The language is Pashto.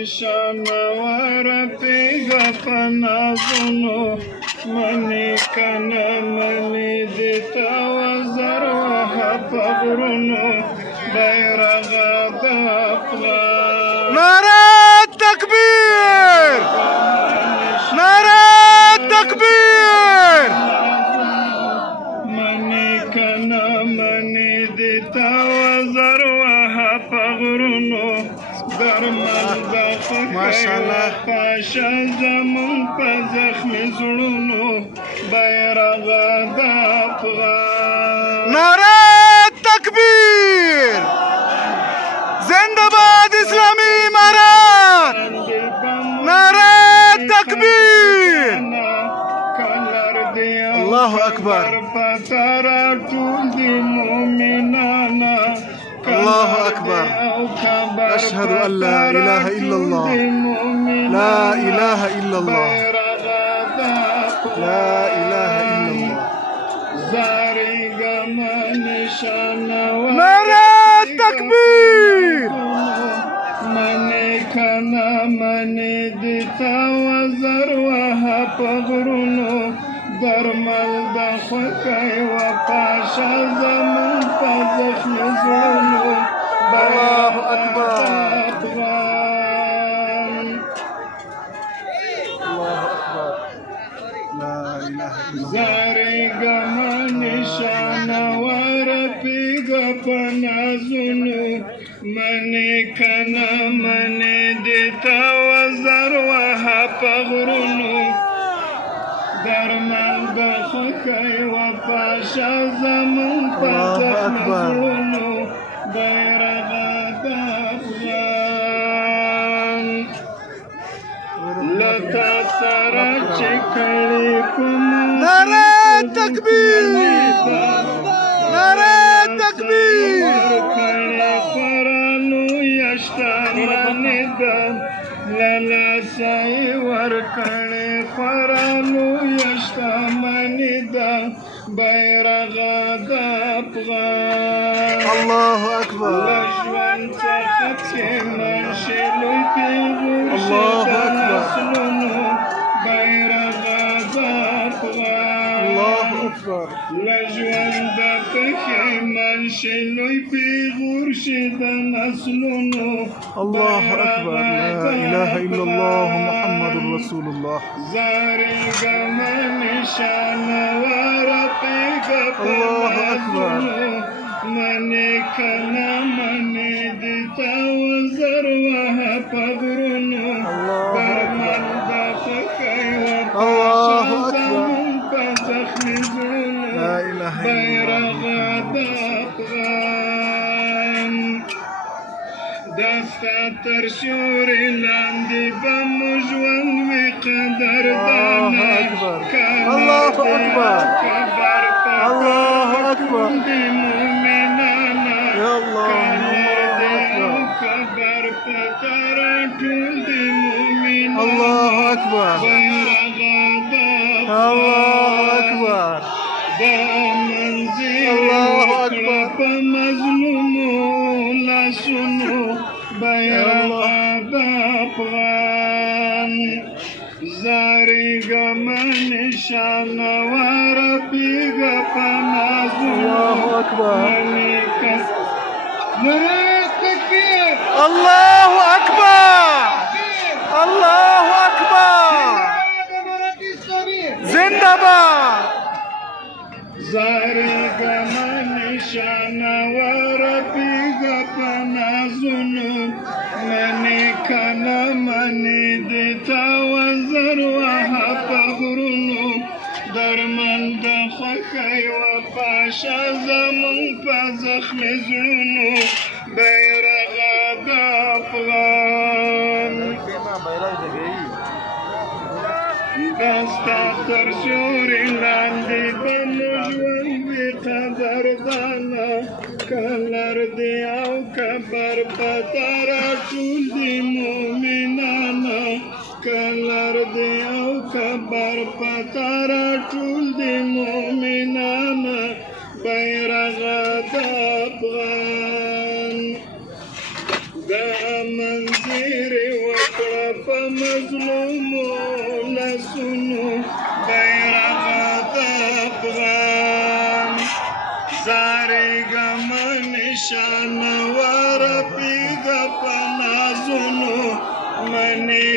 نشان ورپیگا پنازونو منی کنا منی دیتا وزر وها پغرونو بیرغ دا افغان. نعرہ تکبیر! نعرہ تکبیر! منی کنا منی دیتا وزر وها پغرونو درمل دا خکای پاشا زمون پا زخم زړونو بیرغ دا افغان. نعرہ تکبیر! زندہ باد اسلامی امارات! نعرہ تکبیر! اللہ اکبر! الله أكبر. أشهد أن لا إله إلا الله. لا إله إلا الله. لا إله إلا الله. نعرہ تکبیر! منی کنا منی دیتا وزر وها پغرونو درمل دا خکای و پاشا زمون پا زخم زړونو الله أكبر. افغان. الله أكبر. لا إله إلا الله. زاری گما نشان ورپیگا پنازونو منی کنا منی دیتا وزر وها پغرونو درمل دا خکای و پاشا زمون پا زخم زړونو بیرغ دا افغان. لتا سره چې کړي کوم نعرہ تکبیر! نعرہ تکبیر! ورکړي خورانو یشتا منی دا لالا سای ورکړي خورانو یشتا منی دا بیرغ دا افغان. الله أكبر. لژوند څخه چې منشي لوی پیغور الله أكبر. بیرغ دا افغان. الله أكبر. لژوند څخه منشي لوی پیغور شد نسلونو الله أكبر. لا إله إلا الله محمد رسول الله. زاری گما نشان ورپیگا الله أكبر. منی کنا منی دیتا وزر وها پغرونو درمل دا خکای و الله پاشا أكبر. زمون پا زخم زړونو لا إله إلا بیرغ دا افغان. دستا تر سیوري لاندې به مو ژوند وي قدردانه. الله أكبر. الله أكبر. الله أكبر. د مؤمنانه يا الله. کبر پتر ټول د مؤمنانه. الله أكبر. بیرغ دا الله أكبر. دا منزل الله أكبر. په مظلومو لاسونو بیرغ دا افغان. زاری گما نشان ورپیگا پنازونو الله أكبر. منی کس نعرہ تکبیر! الله أكبر. الله أكبر. زندہ باد. زاری گما نشان ورپیگا پنازونو منی کنا منی دیتا وزر وها پغرونو درمل دا خکای و پاشا زمون پا زخم زړونو بیرغ دا افغان. دستا تر سیوري لاندې به مو ژوند وي قدردانه. کلر دی او کبر پتا راټول دی مؤمنانه. کلر دی او کبر پتا راټول دی مؤمنانه. بیرغ دا افغان. دا منظر وطن کړه په مظلومو لاسونو بیرغ د افغان زارېږم نشانه ورپېږه په نازونو منې